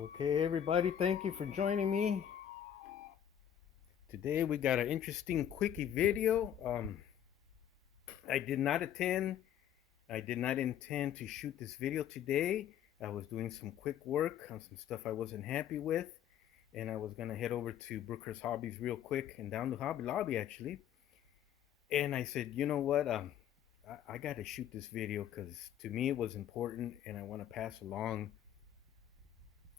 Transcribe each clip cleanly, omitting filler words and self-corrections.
Okay, everybody, thank you for joining me. Today we got an interesting quickie video. I did not attend. I did not intend to shoot this video today. I was doing some quick work on some stuff I wasn't happy with, and I was gonna head over to Brooker's Hobbies real quick and down to Hobby Lobby actually. And I said, you know what? I got to shoot this video because to me it was important, and I want to pass along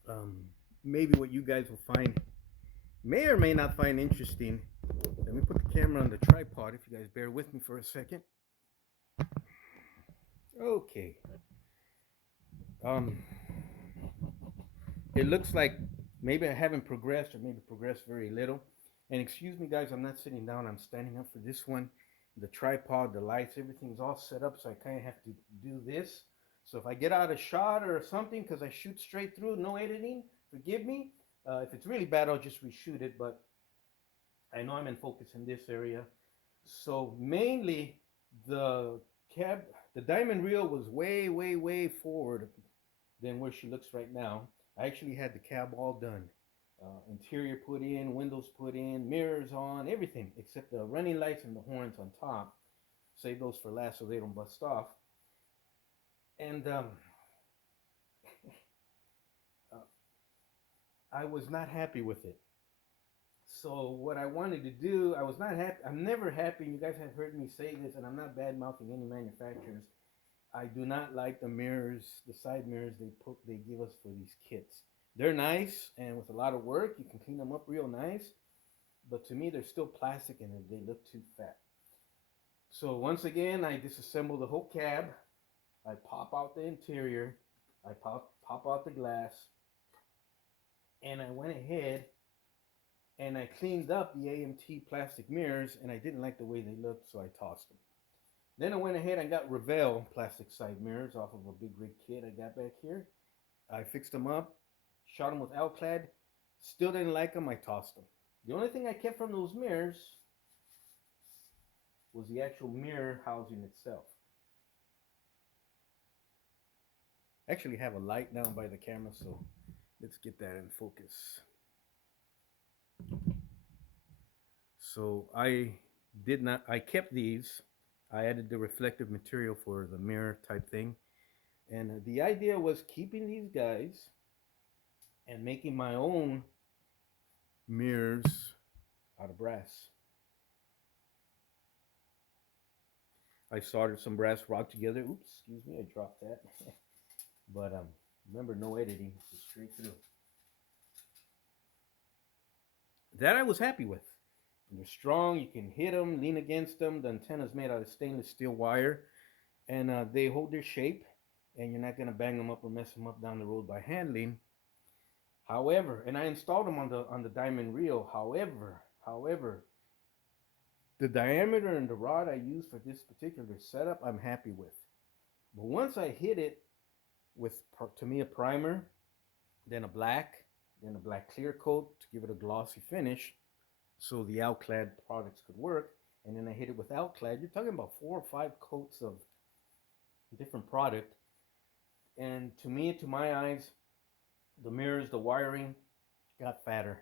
um, maybe what you guys will find may or may not find interesting. Let me put the camera on the tripod if you guys bear with me for a second. Okay. Um, it looks like maybe I haven't progressed or maybe progressed very little. And excuse me, guys, I'm not sitting down. I'm standing up for this one. The tripod, the lights, everything's all set up, so I kind of have to do this. So if I get out of shot or something, because I shoot straight through, no editing, forgive me. If it's really bad, I'll just reshoot it. But I know I'm in focus in this area. So mainly the cab, the diamond reel was way, way, way forward than where she looks right now. I actually had the cab all done. Interior put in, windows put in, mirrors on, everything except the running lights and the horns on top. Save those for last so they don't bust off. And uh, I was not happy with it. So what I wanted to do, I was not happy. I'm never happy. You guys have heard me say this, and I'm not bad mouthing any manufacturers. I do not like the mirrors, the side mirrors they give us for these kits. They're nice, and with a lot of work, you can clean them up real nice. But to me, they're still plastic, and they look too fat. So once again, I disassemble the whole cab. I pop out the interior. I pop out the glass, and I went ahead and I cleaned up the AMT plastic mirrors, and I didn't like the way they looked, so I tossed them. Then I went ahead and got Revell plastic side mirrors off of a big rig kit I got back here. I fixed them up, shot them with Alclad. Still didn't like them, I tossed them. The only thing I kept from those mirrors was the actual mirror housing itself. I actually have a light now by the camera, so let's get that in focus. So I kept these. I added the reflective material for the mirror type thing. And the idea was keeping these guys and making my own mirrors out of brass. I soldered some brass rod together. Oops, excuse me, I dropped that. But remember, no editing, just straight through. That I was happy with. They're strong. You can hit them, lean against them. The antenna's made out of stainless steel wire, and they hold their shape. And you're not gonna bang them up or mess them up down the road by handling. However, and I installed them on the diamond reel. However, the diameter and the rod I use for this particular setup, I'm happy with. But once I hit it with, to me, a primer, then a black, then a black clear coat to give it a glossy finish, so the Alclad products could work, and then I hit it with Alclad. You're talking about 4 or 5 coats of different product, and to me, to my eyes, the mirrors, the wiring got fatter.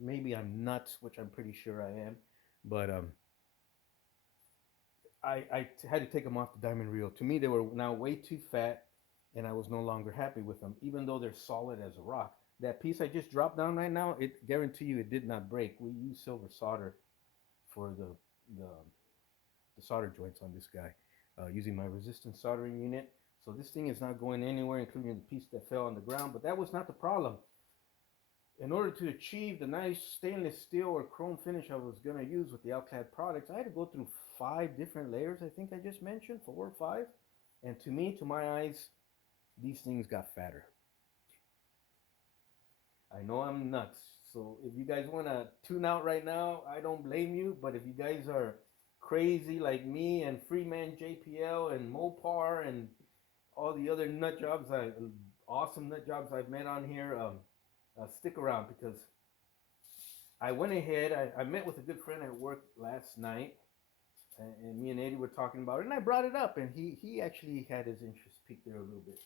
Maybe I'm nuts, which I'm pretty sure I am, but I had to take them off the diamond reel. To me, they were now way too fat, and I was no longer happy with them, even though they're solid as a rock. That piece I just dropped down right now, it guarantee you it did not break. We use silver solder for the, the solder joints on this guy, using my resistance soldering unit. So this thing is not going anywhere, including the piece that fell on the ground. But that was not the problem. In order to achieve the nice stainless steel or chrome finish I was going to use with the Alclad products, I had to go through 5 different layers, I think I just mentioned, 4 or 5. And to me, to my eyes, these things got fatter. I know I'm nuts. So if you guys want to tune out right now, I don't blame you. But if you guys are crazy like me and Freeman, JPL, and Mopar, and all the other awesome nut jobs I've met on here, stick around because I went ahead. I met with a good friend at work last night, and me and Eddie were talking about it, and I brought it up, and he actually had his interest peaked there a little bit.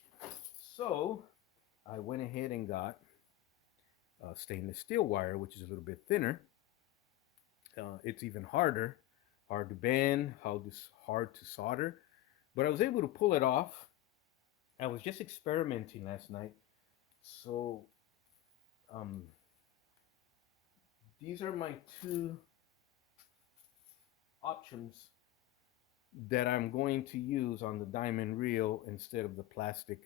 So I went ahead and got stainless steel wire, which is a little bit thinner. It's even harder, hard to bend, hard to solder, but I was able to pull it off. I was just experimenting last night, so um, these are my two options that I'm going to use on the diamond reel instead of the plastic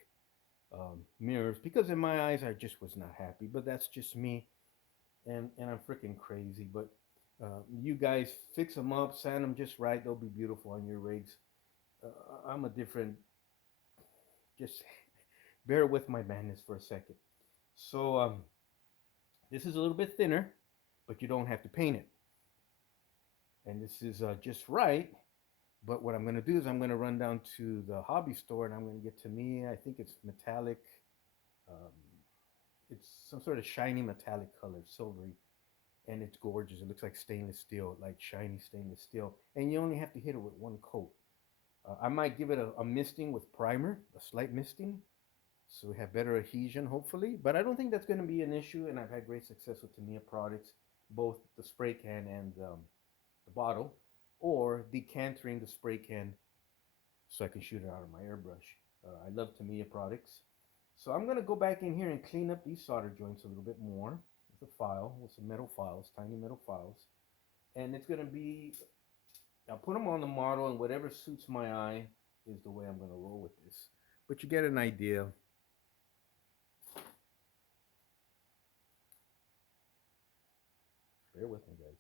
mirrors, because in my eyes I just was not happy. But that's just me, and I'm freaking crazy. But you guys fix them up, sand them just right. They'll be beautiful on your rigs. I'm a different. Just bear with my madness for a second. So this is a little bit thinner, but you don't have to paint it. And this is just right. But what I'm going to do is I'm going to run down to the hobby store and I'm going to get to me. I think it's metallic. Um, it's some sort of shiny metallic color, silvery, and it's gorgeous. It looks like stainless steel, like shiny stainless steel. And you only have to hit it with one coat. I might give it a misting with primer, a slight misting, so we have better adhesion, hopefully. But I don't think that's going to be an issue, and I've had great success with Tamiya products, both the spray can and the bottle, or decantering the spray can so I can shoot it out of my airbrush. I love Tamiya products. So I'm going to go back in here and clean up these solder joints a little bit more with a file, with some metal files, tiny metal files. And it's going to be, I'll put them on the model, and whatever suits my eye is the way I'm going to roll with this. But you get an idea. Bear with me, guys.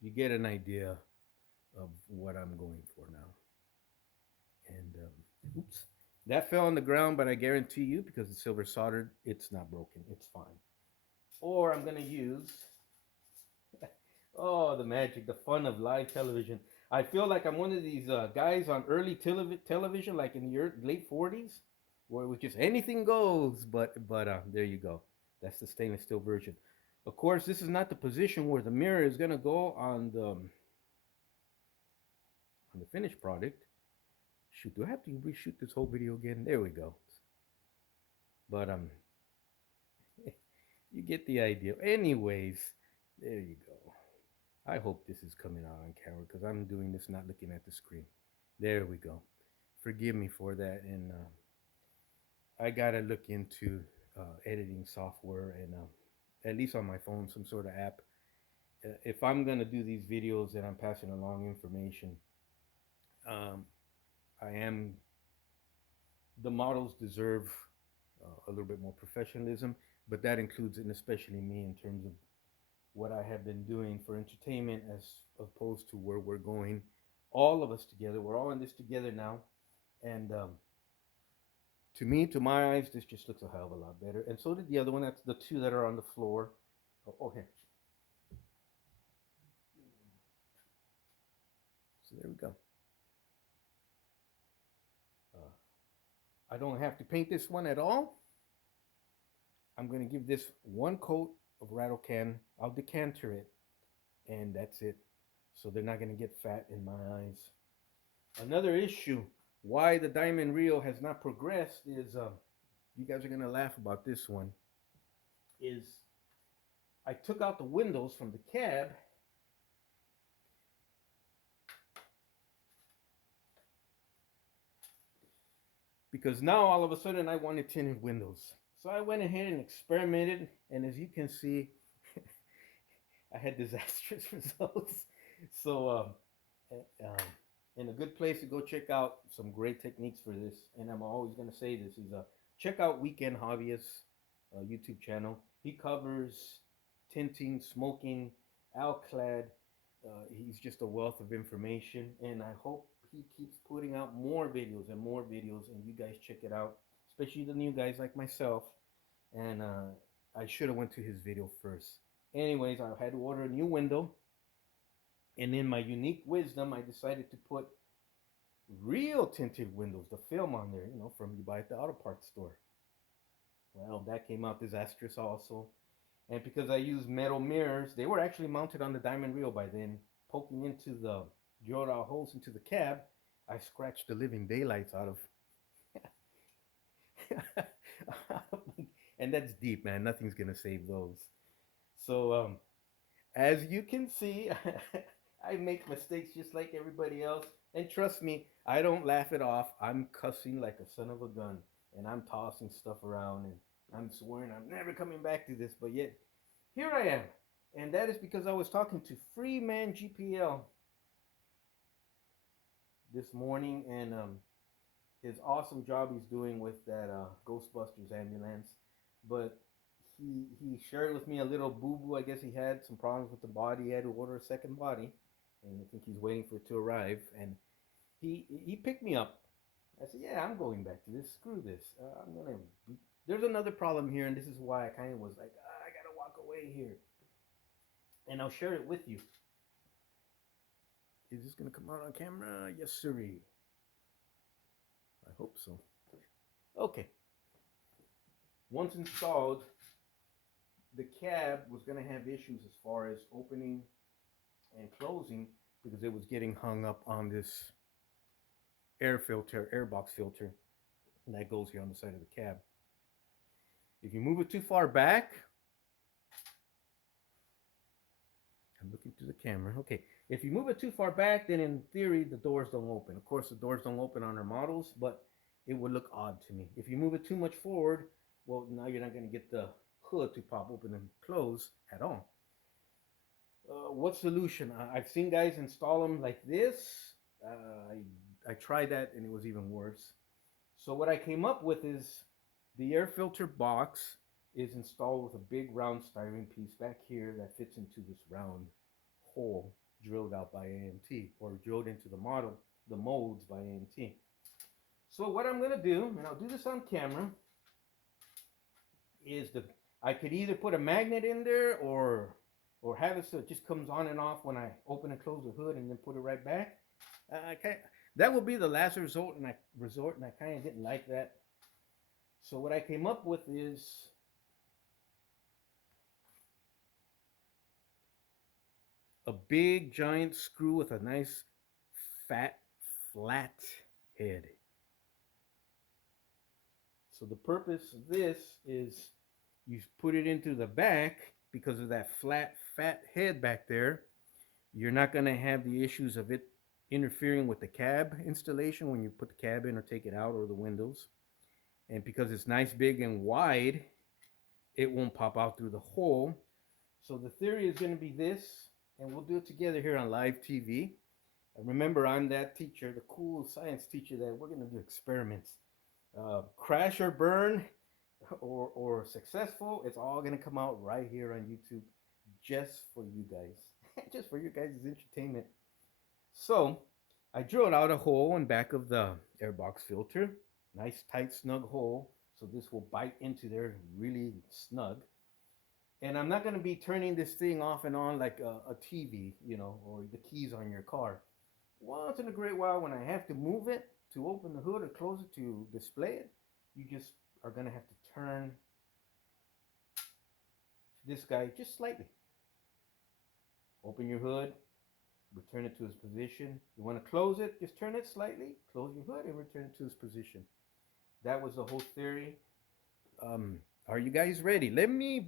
You get an idea of what I'm going for now. And oops, that fell on the ground, but I guarantee you, because it's silver soldered, it's not broken. It's fine. Or I'm gonna use, oh, the magic, the fun of live television. I feel like I'm one of these guys on early television, like in the late '40s, where it was just anything goes. But there you go. That's the stainless steel version. Of course, this is not the position where the mirror is gonna go on the finished product. Shoot, do I have to reshoot this whole video again? There we go. But you get the idea. Anyways, there you go. I hope this is coming out on camera because I'm doing this not looking at the screen. There we go. Forgive me for that, and I gotta look into editing software and at least on my phone, some sort of app. If I'm gonna do these videos and I'm passing along information, um, I am the models deserve a little bit more professionalism, but that includes, and especially me, in terms of what I have been doing for entertainment as opposed to where we're going. All of us together, we're all in this together now, and to me, to my eyes, this just looks a hell of a lot better. And so did the other one. That's the two that are on the floor. Oh, here. So there we go. I don't have to paint this one at all. I'm going to give this one coat of rattle can. I'll decanter it, and that's it. So they're not going to get fat in my eyes. Another issue why the diamond reel has not progressed is you guys are going to laugh about this one. Is I took out the windows from the cab because now all of a sudden I wanted tinted windows. So I went ahead and experimented, and as you can see, I had disastrous results. So, and a good place to go check out some great techniques for this, and I'm always going to say this, is check out Weekend Hobbyist YouTube channel. He covers tinting, smoking, alclad. He's just a wealth of information, and I hope he keeps putting out more videos and more videos, and you guys check it out, especially the new guys like myself. And I should have went to his video first. Anyways, I had to order a new window, and in my unique wisdom, I decided to put real tinted windows, the film on there, from you buy at the auto parts store. Well, that came out disastrous also. And because I used metal mirrors, they were actually mounted on the diamond reel by then, poking into the drilled out holes into the cab. I scratched the living daylights out of. And that's deep, man. Nothing's gonna save those. So, as you can see, I make mistakes just like everybody else. And trust me, I don't laugh it off. I'm cussing like a son of a gun, and I'm tossing stuff around, and I'm swearing I'm never coming back to this. But yet, here I am, and that is because I was talking to Freeman GPL this morning, and his awesome job he's doing with that Ghostbusters ambulance. But he shared with me a little boo boo. I guess he had some problems with the body. He had to order a second body, and I think he's waiting for it to arrive. And he picked me up. I said, "Yeah, I'm going back to this. Screw this. I'm gonna." There's another problem here, and this is why I kind of was like, I gotta walk away here, and I'll share it with you. Is this gonna come out on camera? Yes, sirree. I hope so. Okay. Once installed, the cab was going to have issues as far as opening and closing because it was getting hung up on this air filter, air box filter that goes here on the side of the cab. If you move it too far back, I'm looking through the camera. Okay, if you move it too far back, then in theory the doors don't open. Of course, the doors don't open on our models, but it would look odd to me. If you move it too much forward, well, now you're not going to get the hood to pop open and close at all. What solution? I've seen guys install them like this. I tried that and it was even worse. So what I came up with is the air filter box is installed with a big round styrene piece back here that fits into this round hole drilled out by AMT or drilled into the model, the molds by AMT. So what I'm gonna do, and I'll do this on camera, is I could either put a magnet in there or have it so it just comes on and off when I open and close the hood and then put it right back. That would be the last resort, and I kind of didn't like that. So what I came up with is a big giant screw with a nice fat flat head. So the purpose of this is you put it into the back because of that flat fat head back there. You're not going to have the issues of it interfering with the cab installation when you put the cab in or take it out or the windows. And because it's nice, big, and wide, it won't pop out through the hole. So the theory is going to be this, and we'll do it together here on live TV. Remember, I'm that teacher, the cool science teacher, that we're going to do experiments. Crash or burn or successful, it's all going to come out right here on YouTube just for you guys. Just for you guys' entertainment. So I drilled out a hole in back of the airbox filter. Nice tight snug hole. So this will bite into there really snug. And I'm not going to be turning this thing off and on like a TV, or the keys on your car. Once in a great while, when I have to move it to open the hood or close it to display it, you just are going to have to turn this guy just slightly. Open your hood, return it to its position. You want to close it, just turn it slightly, close your hood, and return it to its position. That was the whole theory. Are you guys ready? Let me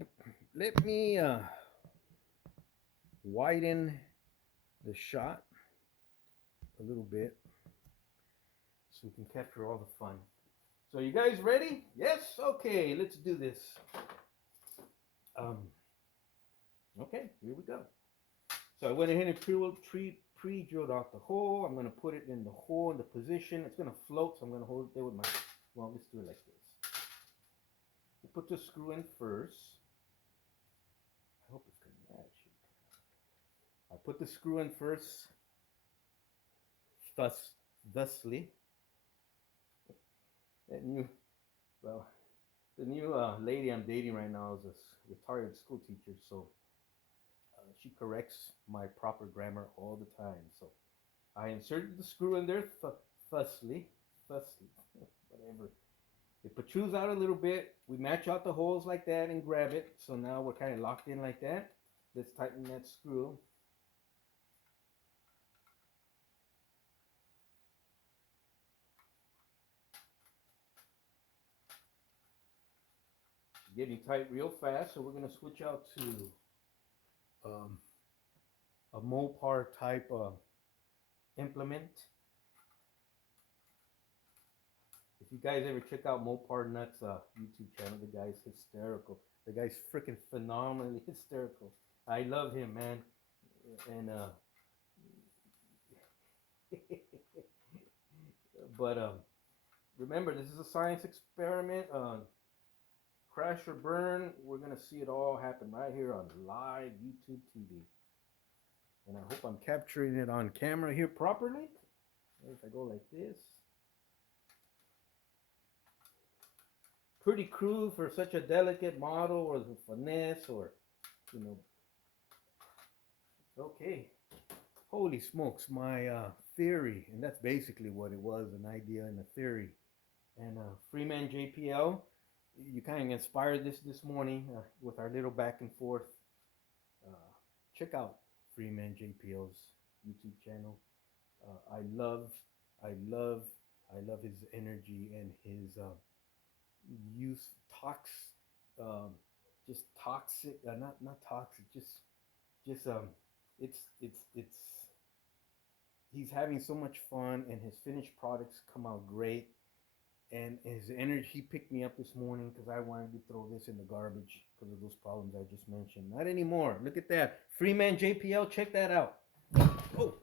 widen the shot a little bit so we can capture all the fun. So you guys ready? Yes? Okay, let's do this. Okay, here we go. So I went ahead and pre-drilled out the hole. I'm going to put it in the hole in the position. It's going to float, so I'm going to hold it there with my, let's do it like this. We'll put the screw in first. I hope it's going to match. I put the screw in first, thusly. The new lady I'm dating right now is a retired school teacher, so she corrects my proper grammar all the time. So I inserted the screw in there thusly, whatever. It protrudes out a little bit. We match out the holes like that and grab it. So now we're kind of locked in like that. Let's tighten that screw. getting tight real fast, so we're gonna switch out to um, a Mopar type implement. If you guys ever check out Mopar Nuts YouTube channel, the guy's hysterical. The guy's freaking phenomenally hysterical. I love him, man. And but remember, this is a science experiment. Crash or burn. We're gonna see it all happen right here on live YouTube TV. And I hope I'm capturing it on camera here properly. If I go like this. Pretty crude for such a delicate model, or the finesse, or, you know. Okay. Holy smokes, my theory, and that's basically what it was, an idea and a theory. And Freeman JPL, you kind of inspired this morning with our little back and forth. Check out Freeman JPL's YouTube channel. I love his energy and his use just toxic, not toxic, just it's he's having so much fun, and his finished products come out great. And his energy, he picked me up this morning because I wanted to throw this in the garbage because of those problems I just mentioned. Not anymore. Look at that. Freeman JPL, check that out. Oh,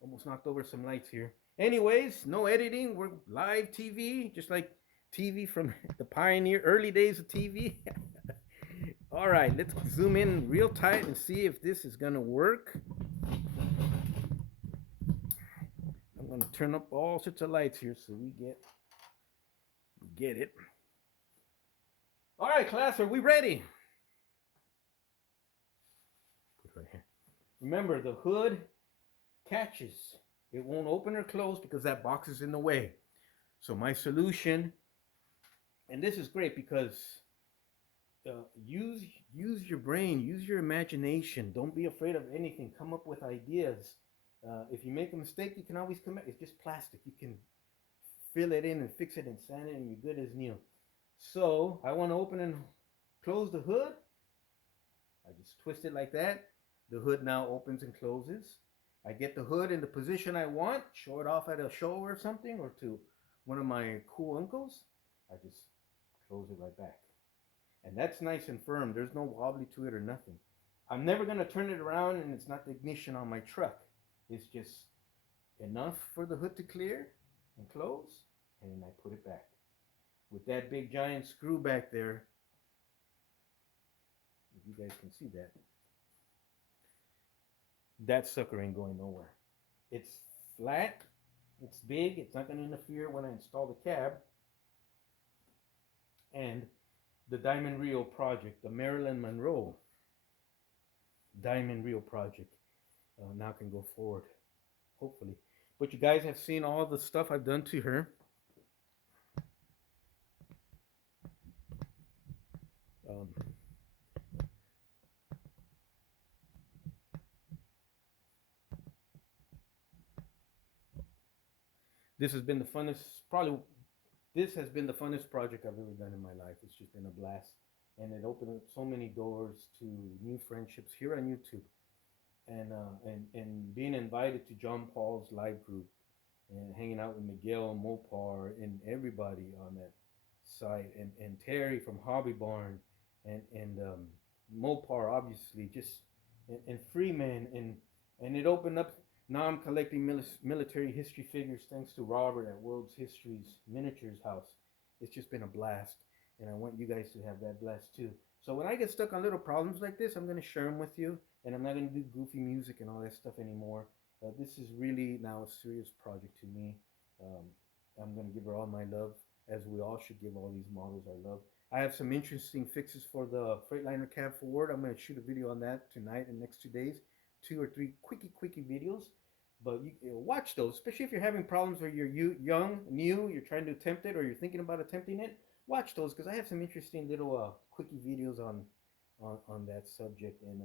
almost knocked over some lights here. Anyways, no editing. We're live TV, just like TV from the pioneer early days of TV. All right, let's zoom in real tight and see if this is gonna work. I'm gonna turn up all sorts of lights here so we get it. All right, class, are we ready? Put it right here. Remember, the hood catches. It won't open or close because that box is in the way. So my solution, and this is great because use your brain, use your imagination. Don't be afraid of anything. Come up with ideas. If you make a mistake, you can always come back. It's just plastic. You can fill it in and fix it and sand it, and you're good as new. So I want to open and close the hood. I just twist it like that. The hood now opens and closes. I get the hood in the position I want, show it off at a show or something, or to one of my cool uncles. I just close it right back. And that's nice and firm. There's no wobbly to it or nothing. I'm never going to turn it around, and it's not the ignition on my truck. It's just enough for the hood to clear and close, and then I put it back. With that big giant screw back there, if you guys can see that sucker ain't going nowhere. It's flat, it's big, it's not going to interfere when I install the cab. And the Diamond Rio project, the Marilyn Monroe Diamond Rio project, now can go forward, hopefully. But you guys have seen all the stuff I've done to her. This has been the funnest, this has been the funnest project I've ever done in my life. It's just been a blast. And it opened up so many doors to new friendships here on YouTube. And being invited to John Paul's live group and hanging out with Miguel, Mopar, and everybody on that site, and Terry from Hobby Barn, and Mopar, obviously, just and Freeman, and it opened up. Now I'm collecting military history figures thanks to Robert at World's History's Miniatures House. It's just been a blast, and I want you guys to have that blast too. So when I get stuck on little problems like this, I'm going to share them with you, and I'm not going to do goofy music and all that stuff anymore. This is really now a serious project to me. I'm going to give her all my love, as we all should give all these models our love. I have some interesting fixes for the Freightliner cab forward. I'm going to shoot a video on that tonight and next 2 days. 2 or 3 quickie videos. But you watch those, especially if you're having problems or you're young, new, you're trying to attempt it, or you're thinking about attempting it. Watch those, because I have some interesting little quickie videos on that subject, and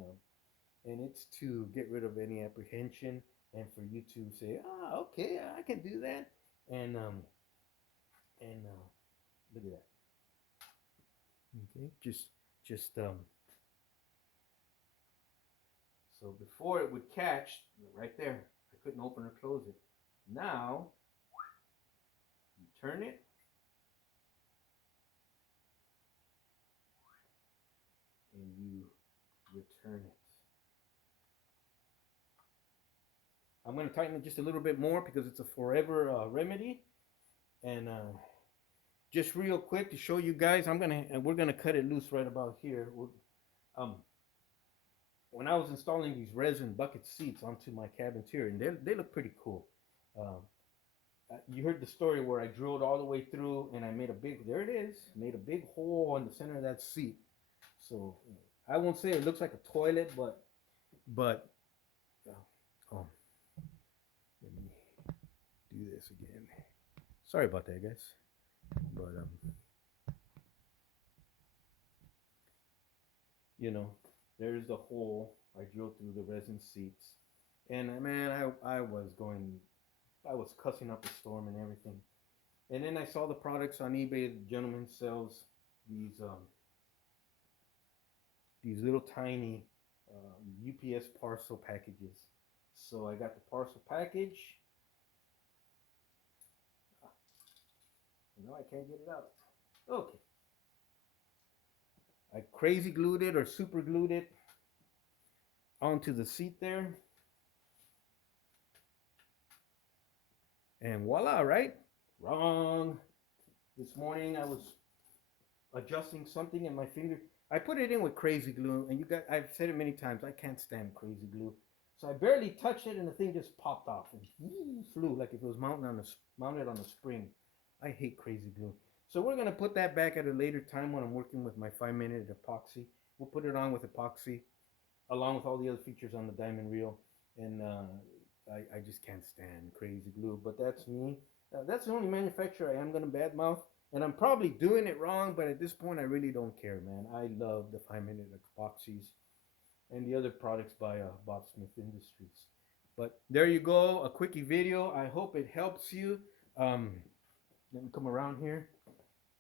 it's to get rid of any apprehension, and for you to say, okay, I can do that, and look at that. Okay, just so before it would catch right there, I couldn't open or close it. Now you turn it and you return it. I'm going to tighten it just a little bit more because it's a forever remedy. And just real quick to show you guys, we're gonna cut it loose right about here. Um, when I was installing these resin bucket seats onto my cab interior, and they look pretty cool. Um, you heard the story where I drilled all the way through and I made a big, there it is, made a big hole in the center of that seat. So I won't say it looks like a toilet, but oh, let me do this again. Sorry about that, guys. But you know, there's the hole I drilled through the resin seats, and man, I was cussing up a storm and everything. And then I saw the products on eBay. The gentleman sells these these little tiny UPS parcel packages. So I got the parcel package. No, I can't get it out. Okay. I crazy glued it or super glued it onto the seat there. And voila, right? Wrong. This morning I was adjusting something and my finger, I put it in with crazy glue, and I've said it many times, I can't stand crazy glue. So I barely touched it and the thing just popped off and flew like if it was mounted on a spring. I hate crazy glue. So we're gonna put that back at a later time when I'm working with my 5-minute epoxy. We'll put it on with epoxy along with all the other features on the diamond reel. And I just can't stand crazy glue, but that's me. That's the only manufacturer I am gonna badmouth, and I'm probably doing it wrong, but at this point I really don't care, man. I love the 5-minute epoxies and the other products by Bob Smith Industries. But there you go, a quickie video. I hope it helps you. Let me come around here.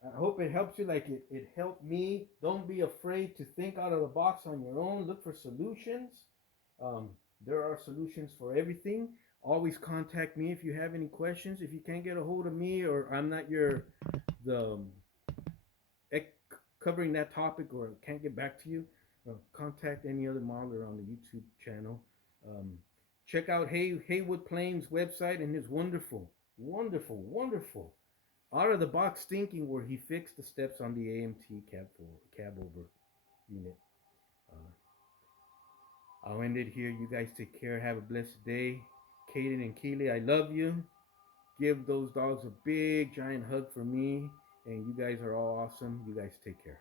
I hope it helps you like it helped me. Don't be afraid to think out of the box on your own. Look for solutions. Um, there are solutions for everything. Always contact me if you have any questions. If you can't get a hold of me or I'm not the covering that topic or can't get back to you, contact any other modeler on the YouTube channel. Um, check out Haywood Plains website and his wonderful out of the box thinking where he fixed the steps on the AMT cab over unit. I'll end it here. You guys take care. Have a blessed day. Kaden and Keely, I love you. Give those dogs a big giant hug for me. And you guys are all awesome. You guys take care.